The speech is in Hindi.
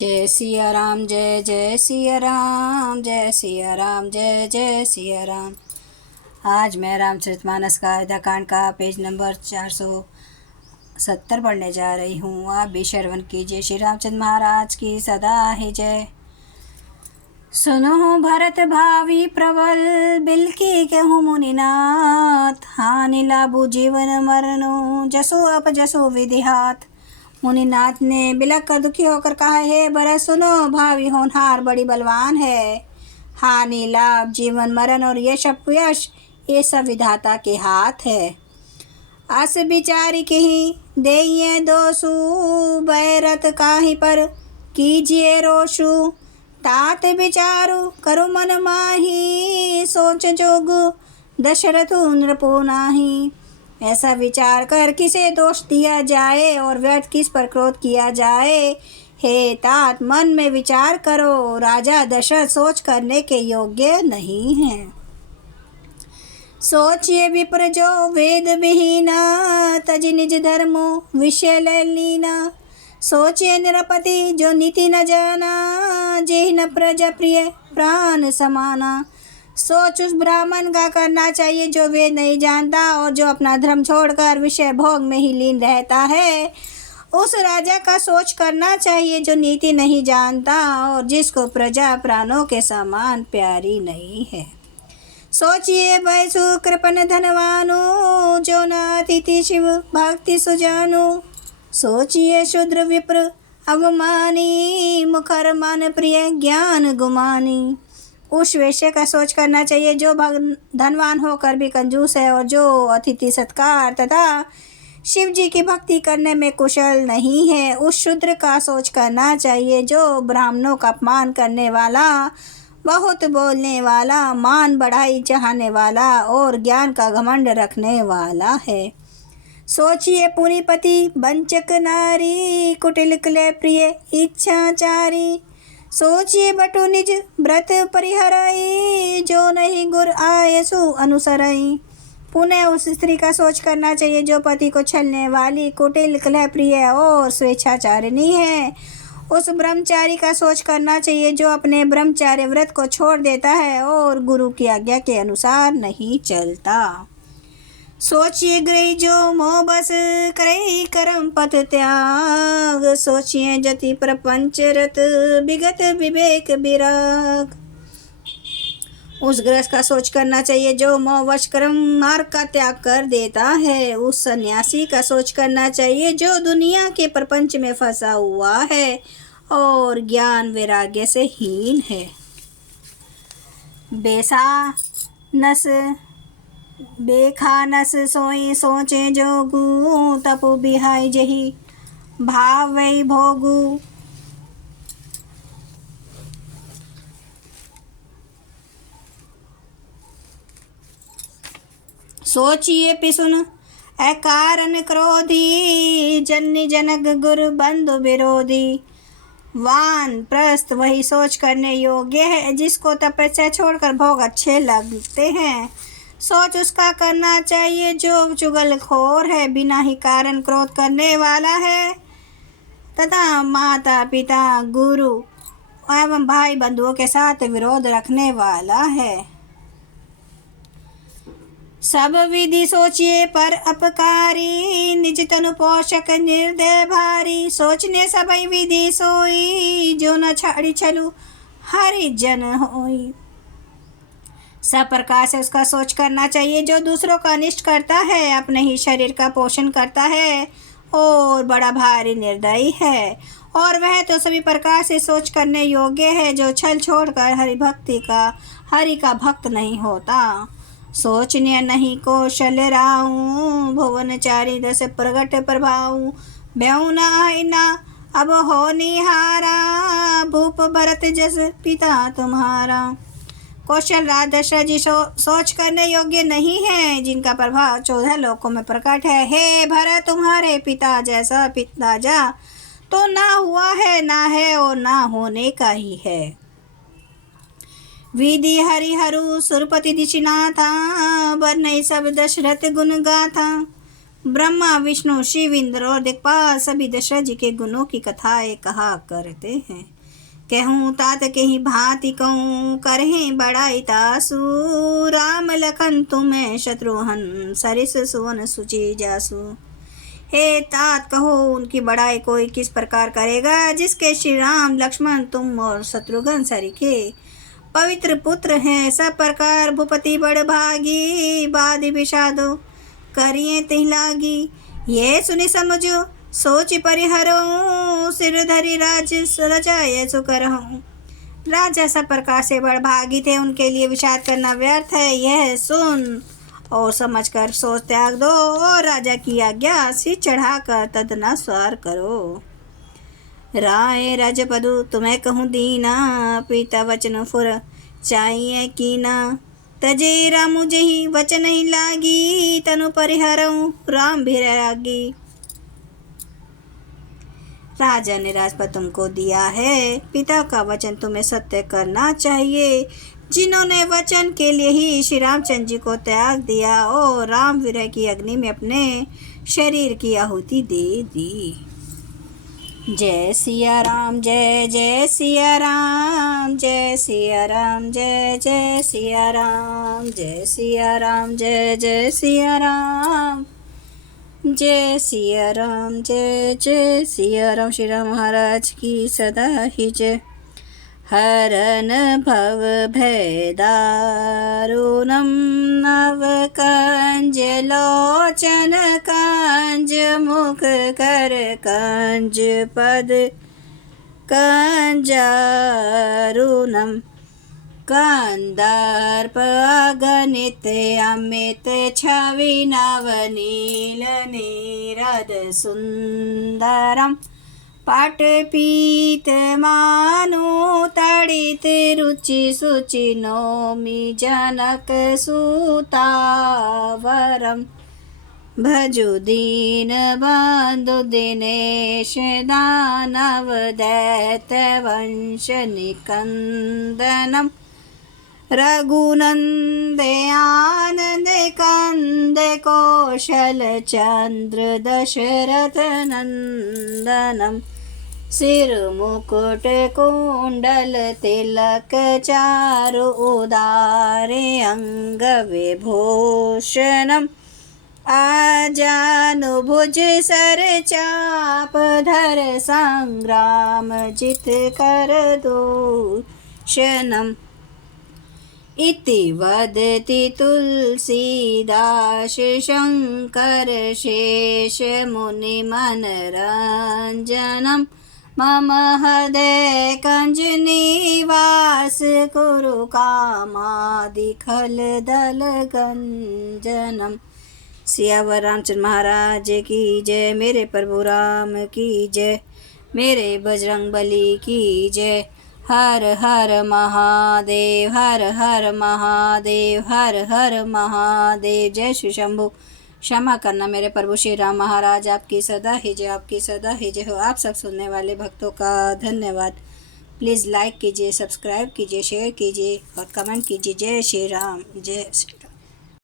जय सिया राम, जय जय सिया राम, जय सिया राम, जय जय सिया राम। आज मैं रामचरितमानस का अयोध्याकांड का पेज नंबर 470 पढ़ने जा रही हूँ। आप भी श्रवण कीजिए। श्री रामचंद्र महाराज की सदा है जय। सुनो भरत भावी प्रबल, बिलकी कहूँ मुनिनाथ। हानि लाभु जीवन मरनो, जसो अपजसो विधिहात। मुनिनाथ ने बिलक कर दुखी होकर कहा, हे भरत सुनो, भावी होनहार बड़ी बलवान है। हानि लाभ जीवन मरण और यश अपयश ये सब विधाता के हाथ है। अस विचारी कहीं देइए दोषु, बैरत काहि पर कीजिए रोषु। तात विचारु करु मन माही, सोच जोग दशरथ नृपो नाही। ऐसा विचार कर किसे दोष दिया जाए और व्यर्थ किस पर क्रोध किया जाए। हे तात, मन में विचार करो, राजा दशरथ सोच करने के योग्य नहीं है। सोचिए विप्र जो वेद विहीना, तज निज धर्मो विषय लीना। सोचिए निरपति जो नीति न जाना, जेहि न प्रजा प्रिय प्राण समाना। सोच उस ब्राह्मण का करना चाहिए जो वेद नहीं जानता और जो अपना धर्म छोड़कर विषय भोग में ही लीन रहता है। उस राजा का सोच करना चाहिए जो नीति नहीं जानता और जिसको प्रजा प्राणों के समान प्यारी नहीं है। सोचिए वैसु कृपन धनवानु, जो न अतिथि शिव भक्ति सुजानु। सोचिए शूद्र विप्र अवमानी, मुखर मान प्रिय ज्ञान गुमानी। उस वैश्य का सोच करना चाहिए जो धनवान होकर भी कंजूस है और जो अतिथि सत्कार तथा शिव जी की भक्ति करने में कुशल नहीं है। उस शूद्र का सोच करना चाहिए जो ब्राह्मणों का अपमान करने वाला, बहुत बोलने वाला, मान बढ़ाई चाहने वाला और ज्ञान का घमंड रखने वाला है। सोचिए पुरीपति वंचक नारी, कुटिल क्लय प्रिय इच्छाचारी। सोचिए बटु निज व्रत परिहराई, जो नहीं गुर आयसु अनुसराई। पुनः उस स्त्री का सोच करना चाहिए जो पति को छलने वाली, कुटिल क्लह प्रिय और स्वेच्छाचारिणी है। उस ब्रह्मचारी का सोच करना चाहिए जो अपने ब्रह्मचार्य व्रत को छोड़ देता है और गुरु की आज्ञा के अनुसार नहीं चलता। सोचिए गृह जो मोह बस करे करम पथ त्याग। सोचिए जति प्रपंच रत विगत विवेक विराग। उस गृहस्थ का सोच करना चाहिए जो मोह वश कर्म मार्ग का त्याग कर देता है। उस सन्यासी का सोच करना चाहिए जो दुनिया के प्रपंच में फंसा हुआ है और ज्ञान वैराग्य से हीन है। बेखानस सोई सोचे जोगू, तपु बिहाई जही भाव वही भोगू। सोचिए पिसुन अकारण क्रोधी, जन्नी जनक गुरु बंधु विरोधी। वान प्रस्थ वही सोच करने योग्य है जिसको तपस्या छोड़कर भोग अच्छे लगते हैं। सोच उसका करना चाहिए जो चुगलखोर है, बिना ही कारण क्रोध करने वाला है तथा माता पिता गुरु एवं भाई बंधुओं के साथ विरोध रखने वाला है। सब विधि सोचिए पर अपकारी, निज तनु पोषक निर्दय भारी। सोचने सबई विधि सोई, जो न छाड़ी छलु हरि जन होई। सब प्रकार से उसका सोच करना चाहिए जो दूसरों का अनिष्ट करता है, अपने ही शरीर का पोषण करता है और बड़ा भारी निर्दयी है। और वह तो सभी प्रकार से सोच करने योग्य है जो छल छोड़कर हरि का भक्त नहीं होता। सोचने नहीं कौशल राऊं, भुवनचारी दस प्रगट प्रभाऊं। ब्याऊ ना अब हो निहारा, भूप भरत जस पिता तुम्हारा। कौशल राज दशरथ जी सोच करने योग्य नहीं है, जिनका प्रभाव 14 लोकों में प्रकट है। हे भरत, तुम्हारे पिता जैसा पिता जा तो ना हुआ है, ना है और ना होने का ही है। विधि हरिहरु सुरपति दिशिनाथा, बरनई सब दशरथ गुण गाथा। ब्रह्मा विष्णु शिव इंद्र और दिक्पाल सभी दशरथ जी के गुणों की कथाएं कहा करते हैं। कहूँ तात के ही भांति कहूँ करहीं बड़ाई तासु, राम लखन तुम्हें शत्रुघ्न सरिस सुवन सुचि जासु। हे तात कहो उनकी बड़ाई कोई किस प्रकार करेगा, जिसके श्री राम लक्ष्मण तुम और शत्रुघ्न सरीखे पवित्र पुत्र हैं। सब प्रकार भूपति बड़ भागी, बादि विषादो करिए तिह लागी। ये सुनि समझो सोच परिहरो, सिर धरि राज रचाए सुकरहूँ। राजा सब प्रकार से बड़ भागी थे, उनके लिए विषाद करना व्यर्थ है। यह सुन और समझकर सोच त्याग दो और राजा की आज्ञा सिर चढ़ाकर तदना स्वार करो। राय राजपदु तुम्हें कहूँ दीना, पिता वचन फुर चाहिए कीना। तजे रामु जही वचन ही लागी, तनु परिहरऊँ राम भिरागी। राजा ने राजपद तुमको दिया है, पिता का वचन तुम्हें सत्य करना चाहिए। जिन्होंने वचन के लिए ही श्री रामचंद्र जी को त्याग दिया और राम विरह की अग्नि में अपने शरीर की आहुति दे दी। जय सिया राम जय जय सिया राम, जय सिया राम जय जय सिया राम, जय सिया राम जय जय सिया राम, जय सिया राम जय जय सिया राम। श्री राम महाराज की सदा ही जय। हरन भव भय दारुणं नव कंज लोचन कंज मुख कर कंज पद कंजारुणं कंदर्प अगणित अमित छवि नवनील नीरद सुंदरम। पाटपीत मानु तड़ित रुचि सुचि नौमि जनक सुतावरम। भजु दीन बंधु दिनेश दानव दैत्य वंश निकंदनम। रघुनंद आनंद कंद कौशल चंद्र दशरथ नंदनम। सिर मुकुट कुंडल तिलक चारु उदारे अंग विभूषणम। आजानुभुज सर चाप धर संग्राम जित कर दूषणम। इति वदति तुलसीदास शंकर शेष मुनि मनरंजनम। मम हृदय कंज निवास कुरु कामादि खल दल गंजनम। सियावर रामचंद्र महाराज की जय, मेरे प्रभु राम की जय, मेरे बजरंग बली की जय। हर हर महादेव, हर हर महादेव, हर हर महादेव। जय श्री शंभु। क्षमा करना मेरे प्रभु श्री राम महाराज, आपकी सदा ही जय, आपकी सदा ही जय हो। आप सब सुनने वाले भक्तों का धन्यवाद। प्लीज़ लाइक कीजिए, सब्सक्राइब कीजिए, शेयर कीजिए और कमेंट कीजिए। जय श्री राम, जय श्री